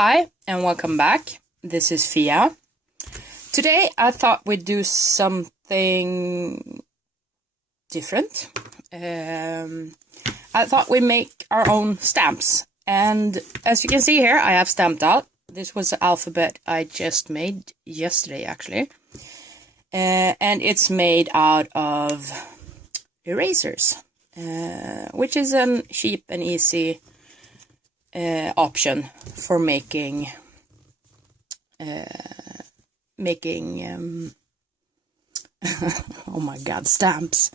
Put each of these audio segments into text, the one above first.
Hi and welcome back. This is Fia. Today I thought we'd do something different. I thought we'd make our own stamps. And as you can see here, I have stamped out. This was the alphabet I just made yesterday actually. And it's made out of erasers, which is a cheap and easy option for making oh my god, stamps.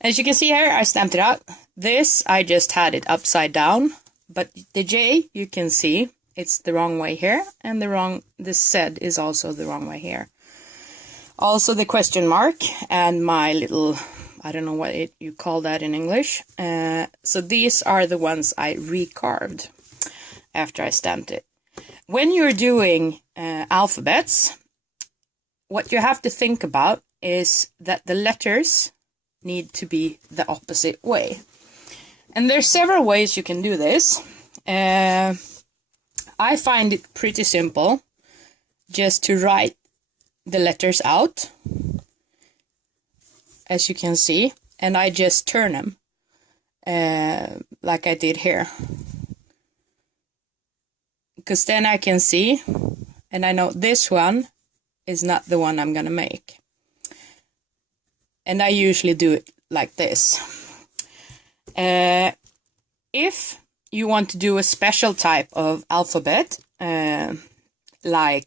As you can see here, I stamped it out. This, I just had it upside down, but the J, you can see it's the wrong way here, and the Z is also the wrong way here. Also the question mark and my little, I don't know what you call that in English. So these are the ones I recarved after I stamped it. When you're doing alphabets, what you have to think about is that the letters need to be the opposite way. And there's several ways you can do this. I find it pretty simple just to write the letters out, as you can see, and I just turn them like I did here, because then I can see and I know this one is not the one I'm gonna make, and I usually do it like this. If you want to do a special type of alphabet, like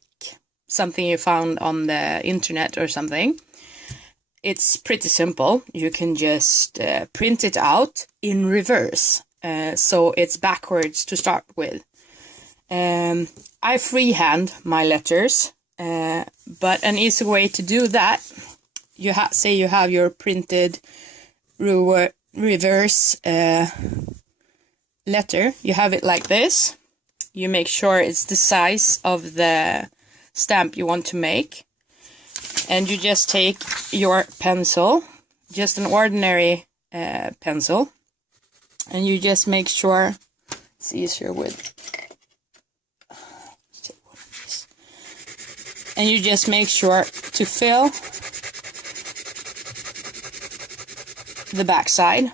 something you found on the internet or something, it's pretty simple. You can just print it out in reverse, so it's backwards to start with. I freehand my letters, but an easy way to do that, say you have your printed reverse letter, you have it like this. You make sure it's the size of the stamp you want to make, and you just take your pencil, just an ordinary pencil, and you just make sure it's easier with, and you just make sure to fill the back side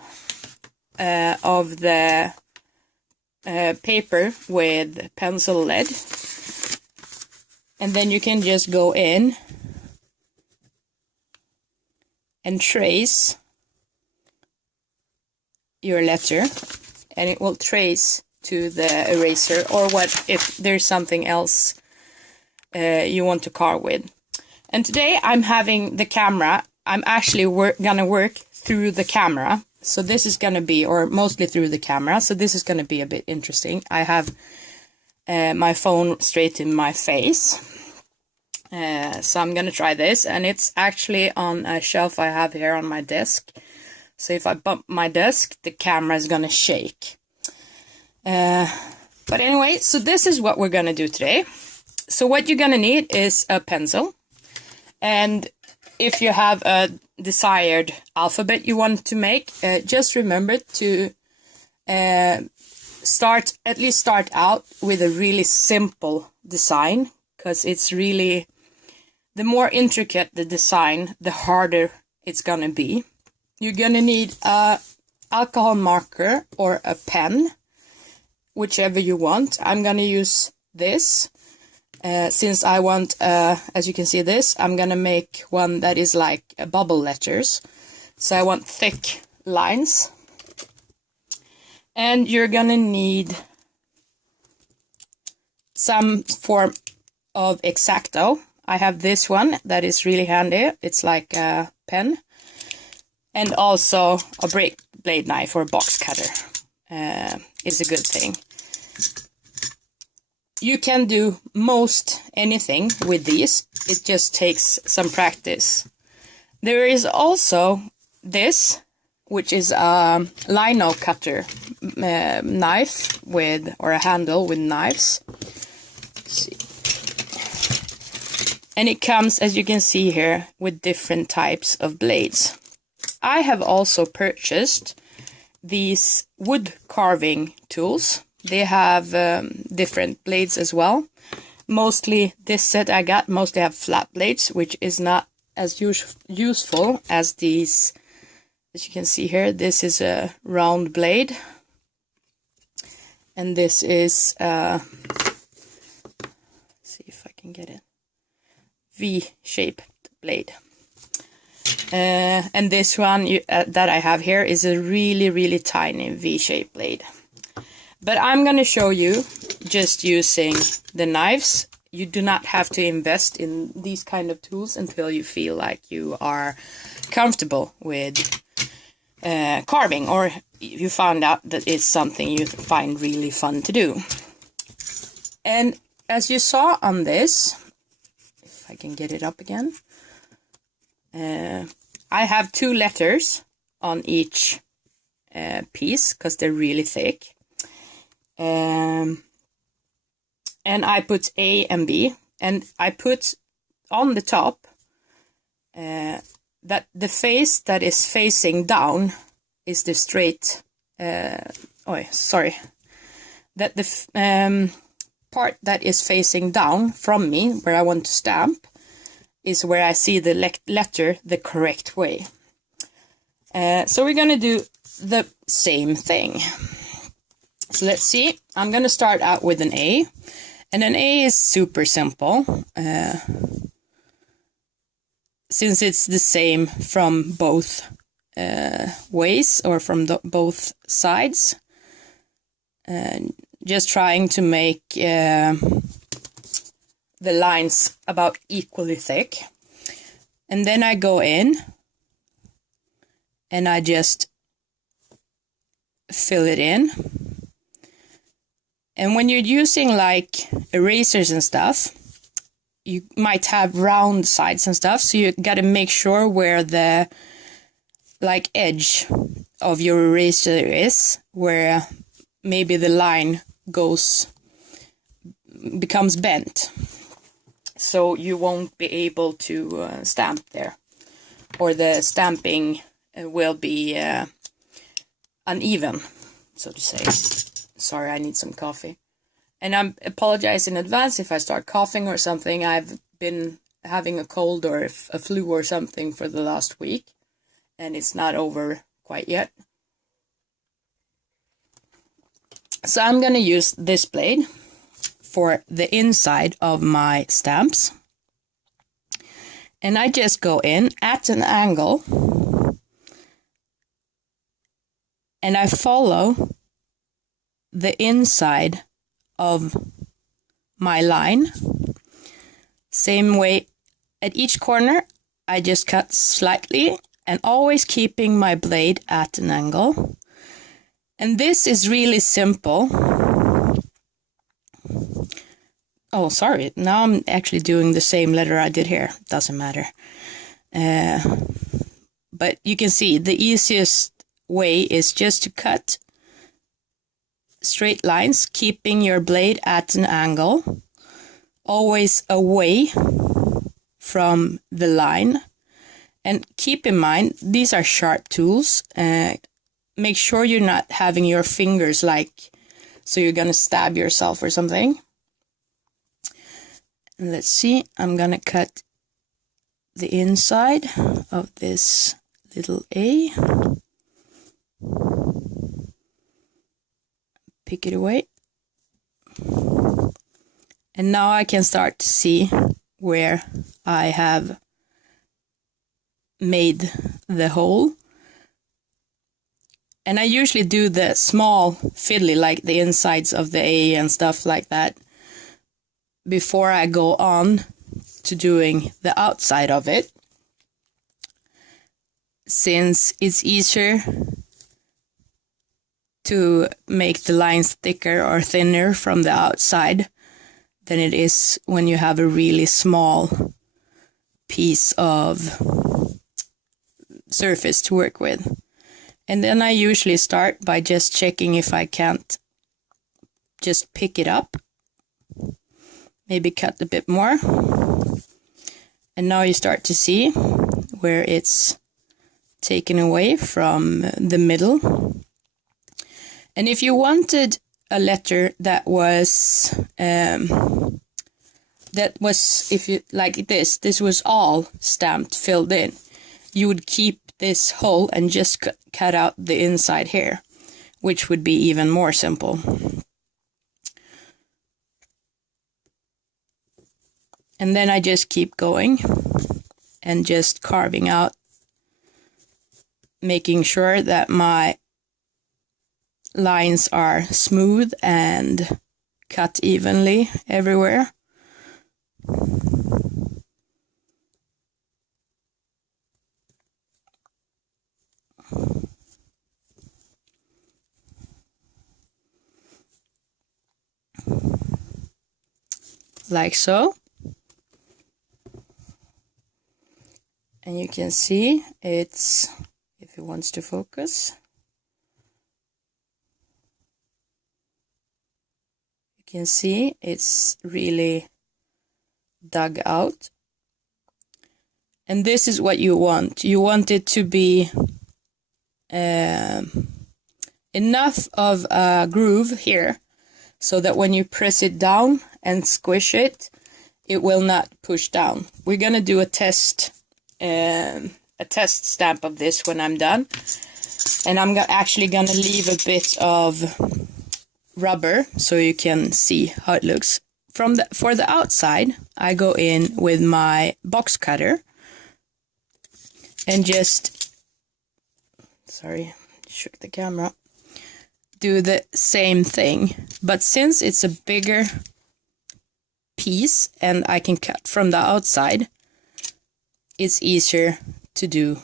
of the paper with pencil lead. And then you can just go in and trace your letter, and it will trace to the eraser, or what if there's something else you want to carve with. And today I'm having the camera. I'm actually gonna work through the camera. So this is gonna be, or mostly through the camera. So this is gonna be a bit interesting. I have my phone straight in my face. So I'm gonna try this, and it's actually on a shelf I have here on my desk. So if I bump my desk, the camera is gonna shake. But anyway, so this is what we're gonna do today. So what you're gonna need is a pencil, and if you have a desired alphabet you want to make, just remember to start out with a really simple design, because it's really, the more intricate the design, the harder it's gonna be. You're gonna need a alcohol marker or a pen, whichever you want. I'm gonna use this. Since I want, as you can see this, I'm gonna make one that is like bubble letters. So I want thick lines. And you're gonna need some form of X-Acto. I have this one that is really handy. It's like a pen. And also a blade knife or a box cutter is a good thing. You can do most anything with these. It just takes some practice. There is also this, which is a lino cutter knife with, or a handle with knives. Let's see. And it comes, as you can see here, with different types of blades. I have also purchased these wood carving tools. they have different blades as well. Mostly this set I got mostly have flat blades, which is not as useful as these. As you can see here, this is a round blade, and this is see if I can get it, V-shaped blade. And this one that I have here is a really tiny V-shaped blade. But I'm going to show you just using the knives. You do not have to invest in these kind of tools until you feel like you are comfortable with carving, or you found out that it's something you find really fun to do. And as you saw on this, if I can get it up again, I have 2 letters on each piece because they're really thick. And I put A and B, and I put on the top that the face that is facing down is the straight, that the part that is facing down from me, where I want to stamp, is where I see the letter the correct way. So we're going to do the same thing. So let's see. I'm going to start out with an A. And an A is super simple. Since it's the same from both ways, or from both sides. Just trying to make the lines about equally thick. And then I go in and I just fill it in. And when you're using like erasers and stuff, you might have round sides and stuff, so you got to make sure where the like edge of your eraser is, where maybe the line becomes bent, so you won't be able to stamp there, or the stamping will be uneven, so to say. Sorry, I need some coffee. And I apologize in advance if I start coughing or something. I've been having a cold or a flu or something for the last week, and it's not over quite yet. So I'm going to use this blade for the inside of my stamps. And I just go in at an angle, and I follow the inside of my line. Same way at each corner, I just cut slightly, and always keeping my blade at an angle. And this is really simple. Oh, sorry, now I'm actually doing the same letter I did here. Doesn't matter. But you can see the easiest way is just to cut straight lines, keeping your blade at an angle, always away from the line. And keep in mind, these are sharp tools. Make sure you're not having your fingers so you're gonna stab yourself or something. And let's see, I'm gonna cut the inside of this little A. Pick it away. And now I can start to see where I have made the hole. And I usually do the small fiddly, like the insides of the A and stuff like that, before I go on to doing the outside of it, since it's easier to make the lines thicker or thinner from the outside than it is when you have a really small piece of surface to work with. And then I usually start by just checking if I can't just pick it up, maybe cut a bit more. And now you start to see where it's taken away from the middle. And if you wanted a letter that was if you like this was all stamped, filled in, you would keep this hole and just cut out the inside here, which would be even more simple. And then I just keep going and just carving out, making sure that my lines are smooth and cut evenly everywhere. Like so. And you can see it's, if it wants to focus, you can see it's really dug out. And this is what you want. You want it to be enough of a groove here so that when you press it down and squish it, it will not push down. We're gonna do a test stamp of this when I'm done, and I'm actually gonna leave a bit of rubber so you can see how it looks. For the outside, I go in with my box cutter and just, sorry, shook the camera, do the same thing. But since it's a bigger piece and I can cut from the outside, it's easier to do,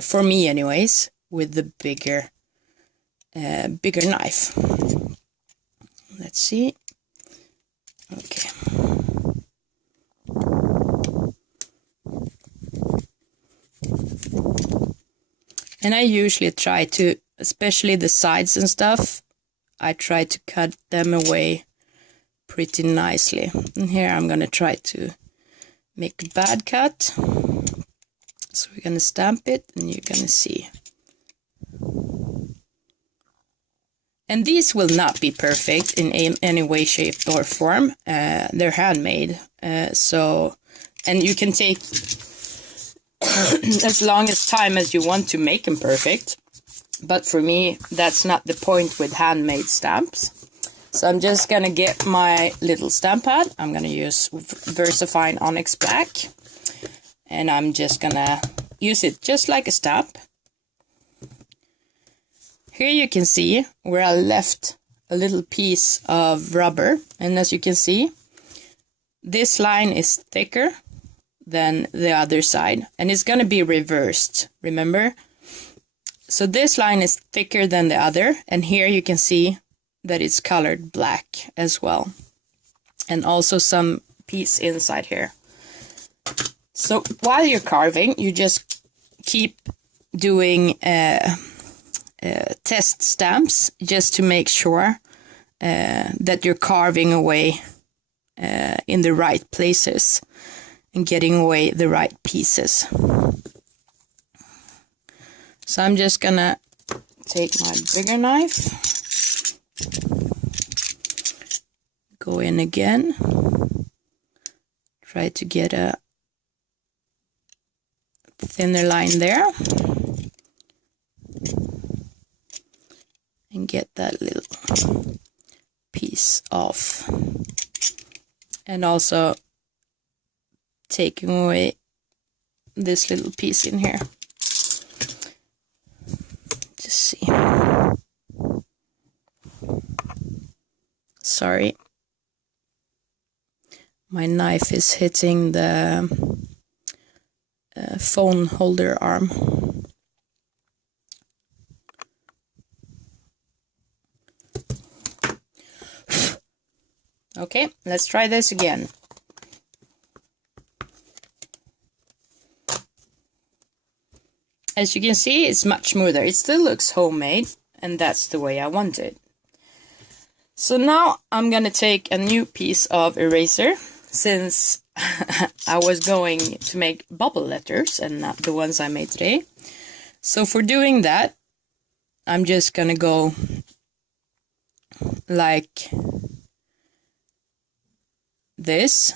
for me anyways, with the bigger knife. Let's see. Okay. And I usually try to, especially the sides and stuff, I try to cut them away pretty nicely. And here I'm gonna try to make a bad cut. So we're gonna stamp it and you're gonna see. And these will not be perfect in any way, shape or form. They're handmade. And you can take as long as time as you want to make them perfect. But for me, that's not the point with handmade stamps. So I'm just gonna get my little stamp pad. I'm gonna use VersaFine Onyx Black. And I'm just gonna use it just like a stamp. Here you can see where I left a little piece of rubber. And as you can see, this line is thicker than the other side. And it's going to be reversed, remember? So this line is thicker than the other. And here you can see that it's colored black as well. And also some piece inside here. So while you're carving, you just keep doing test stamps just to make sure that you're carving away in the right places and getting away the right pieces. So I'm just gonna take my bigger knife, go in again, try to get a thinner line there. And get that little piece off. And also taking away this little piece in here. Just see. Sorry. My knife is hitting the phone holder arm. Okay, let's try this again. As you can see, it's much smoother. It still looks homemade, and that's the way I want it. So now I'm gonna take a new piece of eraser, since I was going to make bubble letters and not the ones I made today. So for doing that, I'm just gonna go like this.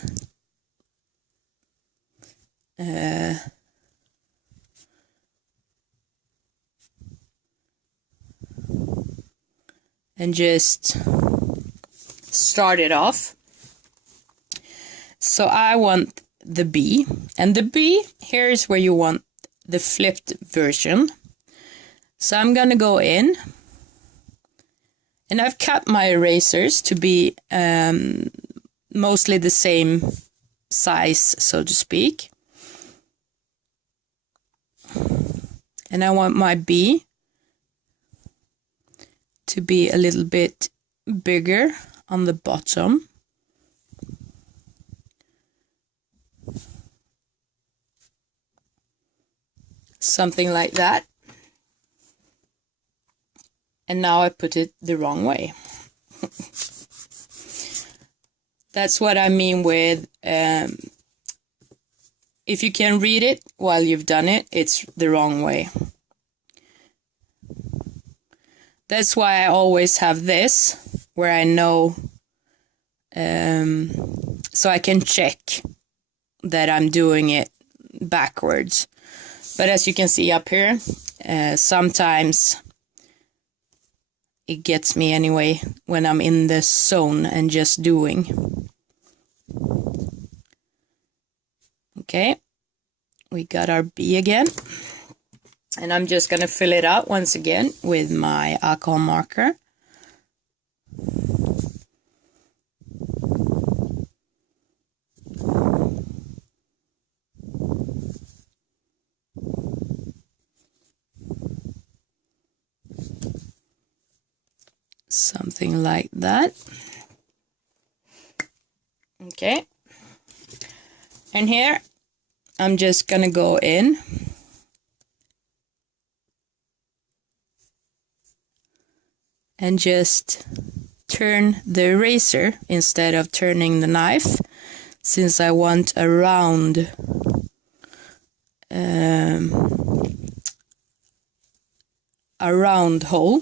And just start it off. So I want the B, and the B, here's where you want the flipped version. So I'm gonna go in, and I've cut my erasers to be mostly the same size, so to speak. And I want my B to be a little bit bigger on the bottom. Something like that. And now I put it the wrong way. That's what I mean with if you can read it while you've done it, it's the wrong way. That's why I always have this, where I know, so I can check that I'm doing it backwards. But as you can see up here, sometimes it gets me anyway when I'm in the zone and just doing. Okay, we got our B again. And I'm just going to fill it out once again with my alcohol marker. Something like that. Okay. And here I'm just going to go in. And just turn the eraser instead of turning the knife, since I want a round hole.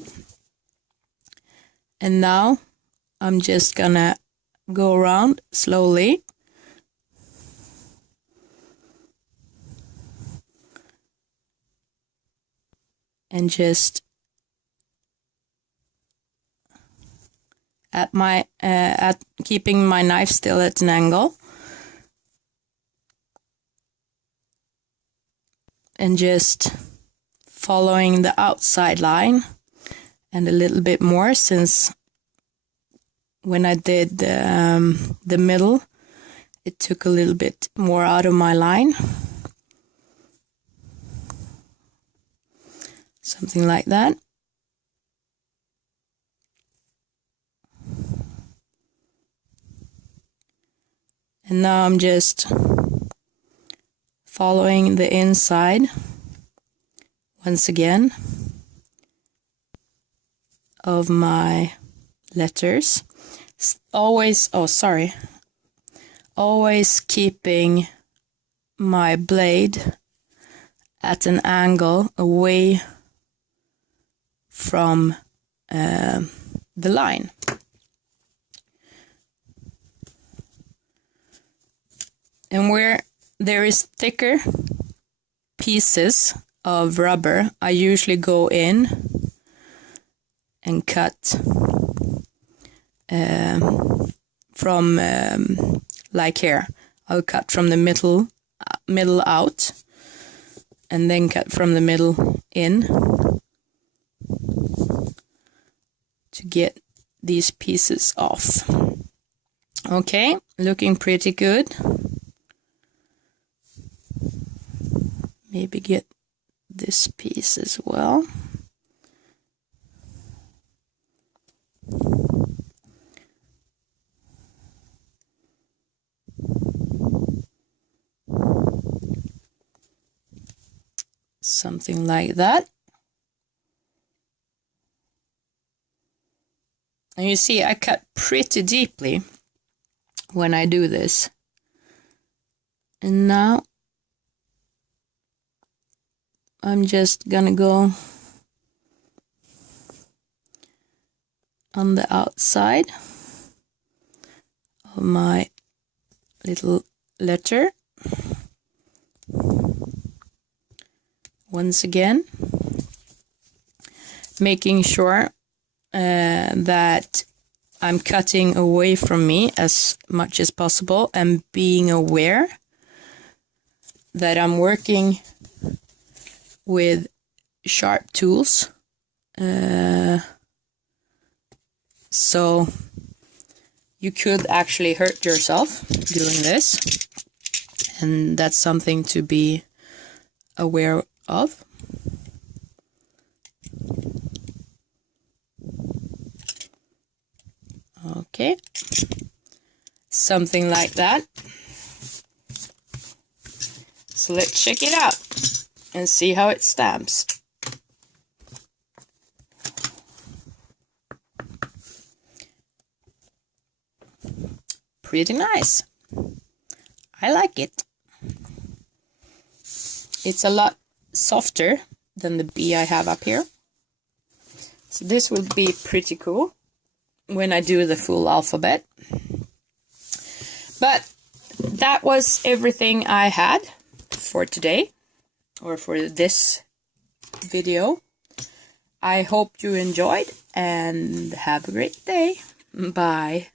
And now I'm just gonna go around slowly. And just at keeping my knife still at an angle, and just following the outside line and a little bit more, since when I did the middle it took a little bit more out of my line. Something like that. And now I'm just following the inside once again of my letters. Always keeping my blade at an angle away from the line. And where there is thicker pieces of rubber, I usually go in and cut from like here. I'll cut from the middle out, and then cut from the middle in to get these pieces off. Okay, looking pretty good. Maybe get this piece as well. Something like that. And you see, I cut pretty deeply when I do this. And now I'm just gonna go on the outside of my little letter. Once again, making sure that I'm cutting away from me as much as possible and being aware that I'm working with sharp tools. So you could actually hurt yourself doing this, and that's something to be aware of. Okay, something like that. So let's check it out and see how it stamps. Pretty nice. I like it. It's a lot softer than the B I have up here. So this will be pretty cool when I do the full alphabet. But that was everything I had for today, or for this video. I hope you enjoyed and have a great day. Bye.